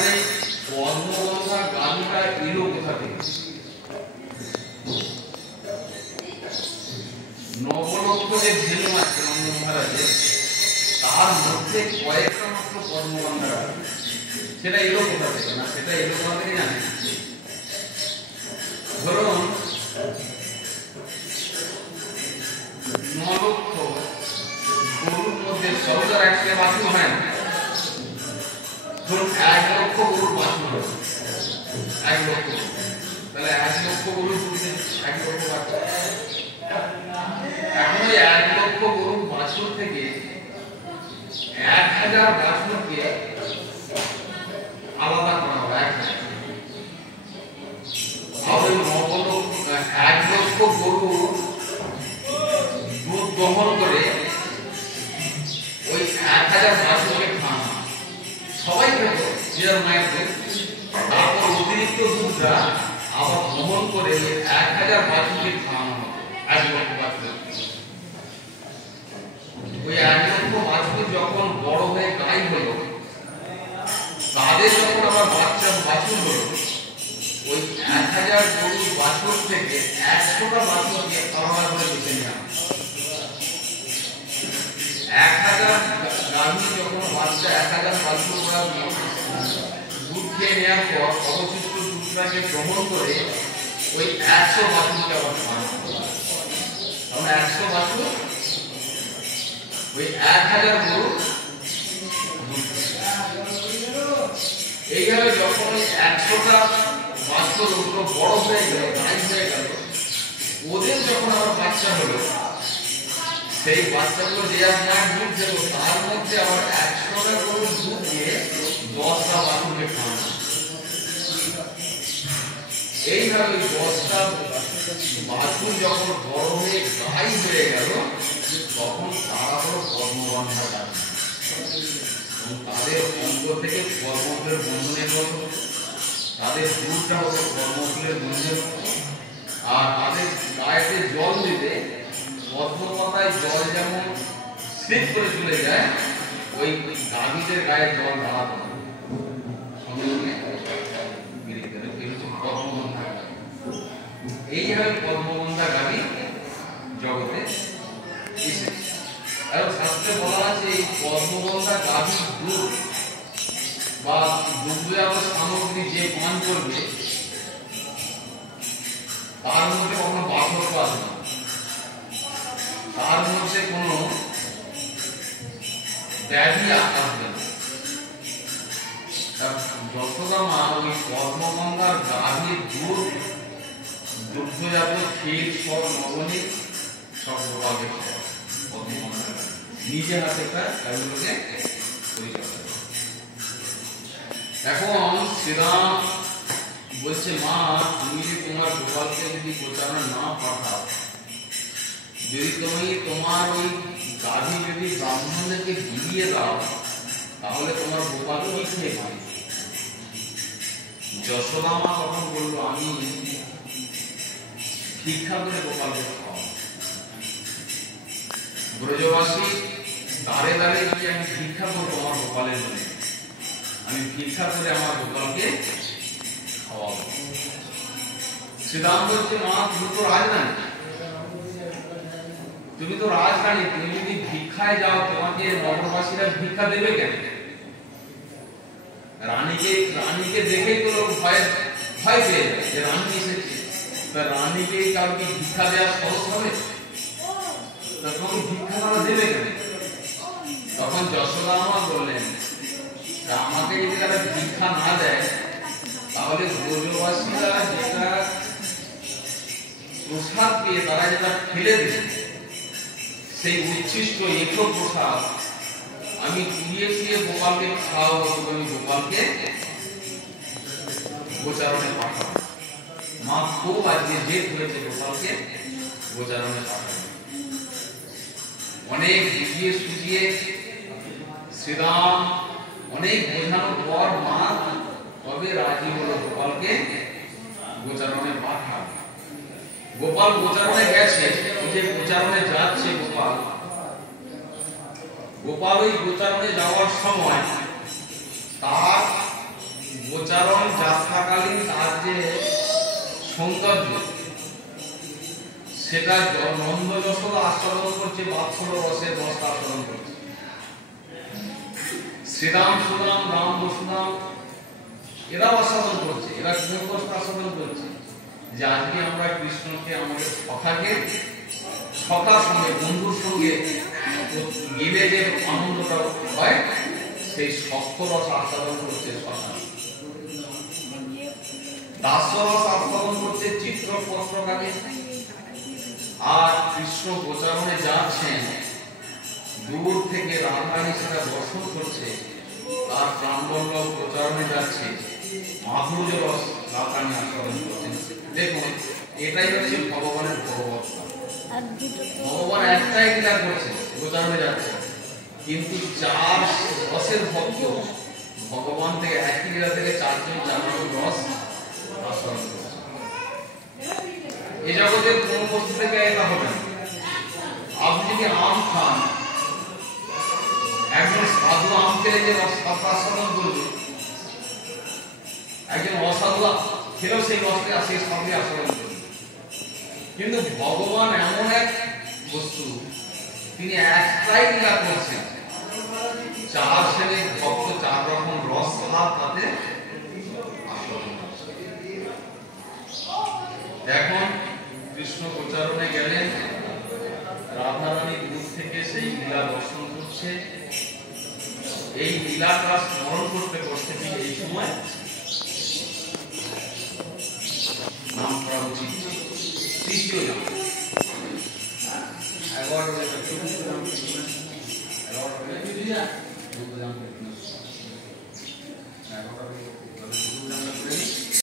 এখানে পদ্মগন্ধা গানটা এলো কোথা থেকে? নবলক্ষ যে ধেনু আছে নন্দ মহারাজের, তার মধ্যে কয়েকটা মাত্র পদ্মগন্ধা গান, সেটা এলো কোথা থেকে? না সেটা এলো কোথা থেকে জানে? ধরুন 9 লক্ষ গরুর মধ্যে সবজার একটা বাছুর হয় না, ধরুন 1 লক্ষ গরুর বাছুর হয়, 1 লক্ষ, তাহলে 1 লক্ষ গরুর দুধে 1 লক্ষ বাছুর। এখন ওই 1 লক্ষ গরুর বাছুর থেকে 1000 বাছুরকে আলাদা করা হয়। 1 লক্ষ গরু দুধ দহন করে ওই 1000 বাছুরকে খাওয়ানো, সবাই খেত নিজের মায়ের দুধ, তারপর অতিরিক্ত দুধটা আবার দহন করে 1000 বাছুরকে খাওয়ানো হতো। 1 লক্ষ বাছুর, ওই 1 লক্ষ বাছুর যখন বড় হয়ে গাই হলো, তাদের যখন আবার বাচ্চা বাছুর হলো, ওই 1000 গরুর বাছুর থেকে 100টা বাছুরকে আলাদা করে বেছে নেওয়া। 1000 গাভী যখন বাচ্চা 1000 বাছুর দুধ খেয়ে নেওয়ার পর অবশিষ্ট দুধটাকে গ্রহণ করে ওই 100 বাছুরকে আবার খাওয়ানো। আমরা 100 বাছুর ওই 1000 গরু, এইভাবে যখন ওই 100টা বাছুর ওগুলো বড় হয়ে গেল, গাই হয়ে গেল, ওদের যখন আবার বাচ্চা হলো, সেই বাচ্চাগুলো যে আপনার দুধ দিল, তার মধ্যে আবার 100টা গরুর দুধ দিয়ে 10টা বাছুরকে খাওয়ানো। এইভাবে 10টা বাছুর যখন বড় হয়ে গাই হয়ে গেল, তখন তারা হলো পদ্মগন্ধা গাভী, এবং তাদের অঙ্গ থেকে পদ্মফুলের বন্ধনের মতো, তাদের দুধটা হলো পদ্মফুলের বন্ধনের মতো। আর তাদের গায়েতে জল দিতে পদ্মপাতায় জল যেমন স্লিপ করে চলে যায়, ওই গাভীদের গায়ে জল ঢালাতে হবে সঙ্গে সঙ্গে বেরিয়ে গেল। এই হচ্ছে পদ্মগন্ধা গাভী। এইভাবে পদ্মগন্ধা গাভী জগতে এসেছে। আর শাস্ত্রে বলা আছে এই পদ্মগন্ধা গাভীর দুধ বা দুগ্ধজাত সামগ্রী যে পান করবে, তার মধ্যে কোনো বার্ধক্য আসবে না, তার মধ্যে কোনো ব্যাধি আসবে না। যশোদা মা ওই পদ্মগন্ধার গাভীর দুধ, দুগ্ধজাত ক্ষীর, সব নবনীত সব প্রভাবে পদ্মগন্ধা নিজে হাতে এগুলোকে পরিচর্যা করে। এখন শ্রীরাম বলছে, মা তুমি যদি তোমার গোপালকে যদি গোচারণে না পাঠাও, যদি তুমি তোমার ওই গাভী যদি ব্রাহ্মণদেরকে বিলিয়ে দাও, তাহলে তোমার গোপাল কি খেয়ে পাবে? যশোদা মা তখন বললো, আমি ভিক্ষা করে গোপালকে খাওয়াবো। ব্রজবাসী দাঁড়ে দাঁড়িয়ে যদি আমি ভিক্ষা করবো আমার গোপালের জন্য, আমি ভিক্ষা করে আমার গোপালকে খাওয়াবো। শ্রীরাম বলছে, মা তুমি তো রাজরানী, তুমি তো রাজরানী, তুমি যদি ভিক্ষায় যাও তোমাকে নগরবাসীরা ভিক্ষা দেবে কেন? রানীকে দেখেই তো লোক ভয় পেয়ে যায় যে রানী এসেছে, তা রানীকে কাউকে ভিক্ষা দেওয়া সহজ হবে? তোমাকে ভিক্ষা তারা দেবে কেন? তখন যশোদা মা বললেন, আমাকে যদি তারা ভিক্ষা না দেয়, তাহলে ব্রজবাসীরা যেটা প্রসাদ পেয়ে তারা যেটা ফেলে দেবে, সেই উচ্ছিষ্ট একটু প্রসাদ আমি কুড়িয়ে গোপালকে খাওয়াবো, আমি গোপালকে গোচারণে পাঠাবো। মা খুব আজকে জেদ হয়েছে গোপালকে গোচারণে পাঠাবো। অনেক বুঝিয়ে সুঝিয়ে শ্রীরাম অনেক বোঝানোর পর মা তবে রাজি হলো গোপালকে গোচারণে পাঠাবে। গোপাল গোচারণে গেছে, যে গোচারণে যাচ্ছে গোপাল ওই গোচারণে যাওয়ার সময় তার সৌন্দর্য সেটা নন্দ যশোদা আস্বাদন করছে, বাৎসল্য রসের রসটা আস্বাদন করছে। শ্রীরাম সুদাম রাম বসুদাম এরাও আস্বাদন করছে, এরা কোন রসটা আস্বাদন করছে যে আজকে আমরা কৃষ্ণকে আমাদের সখার সঙ্গে বন্ধুর সঙ্গে গেলে যে আনন্দটা হয় সেই সখ্য রস আস্বাদন করছে সখা। দাসরস আস্বাদন করছে চিত্রপত্রকালে। আর কৃষ্ণ গোচারণে যাচ্ছেন, দূর থেকে রাধারানী সেটা দর্শন করছে, তার প্রাণবল্লভ গোচারণে যাচ্ছে, মাধুর্য রস রাধারানী আস্বাদন করছেন। দেখুন এটাই হচ্ছে ভগবানের ভগবত্তা। ভগবান একটাই লীলা করছে, গোচারণে যাচ্ছে, কিন্তু চার রসের ভক্ত ভগবান থেকে একই লীলা থেকে চারজন চার রস আস্বাদন করছে। এই জগতের কোন বস্তু থেকে এটা হবে না। আপনি যদি আম খান, একজন সাধু আম খেলে যে রস আস্বাদন করবে, একজন অসাধু খেলেও সেই রসটা সেই স্বাদে আস্বাদন করবে। কিন্তু ভগবান এমন এক বস্তু, তিনি একটাই লীলা করছেন, চার শ্রেণীর ভক্ত চার রকম রস তাতে আস্বাদন করছে। এখন কৃষ্ণ গোচারণে গেলেন, রাধারানী দূর থেকে সেই লীলা দর্শন করছে। এই লীলাটা স্মরণ করতে করতে